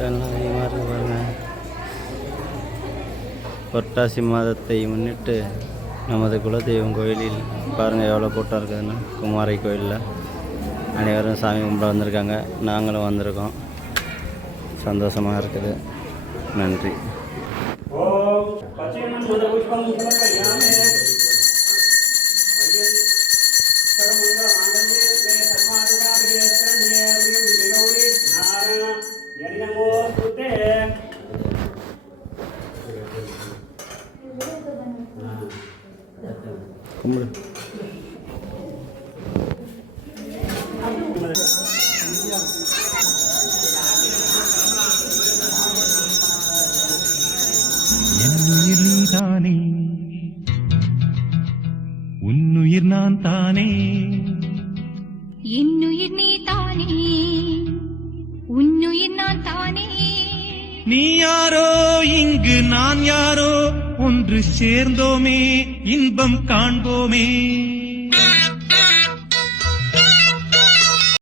கூட்டம்லாம் அதிகமாக இருக்கு பாருங்க. புரட்டாசி மாதத்தை முன்னிட்டு நமது குலதெய்வம் கோயிலில் பாருங்கள் எவ்வளோ கூட்டம் இருக்குதுன்னு. குமாரை கோயிலில் அனைவரும் சாமி கும்பிட வந்திருக்காங்க, நாங்களும் வந்திருக்கோம். சந்தோஷமாக இருக்குது. நன்றி. கும்பிடு. என்னுயிர் நீதானே, உன்னுயிர் நான் தானே. என்னுயிர் நீ தானே, உன்னுயிர் நான் தானே. நீ யாரோ இங்கு நான் யாரோ, ஒன்று சேர்ந்தோமே இன்பம் காண்போமே.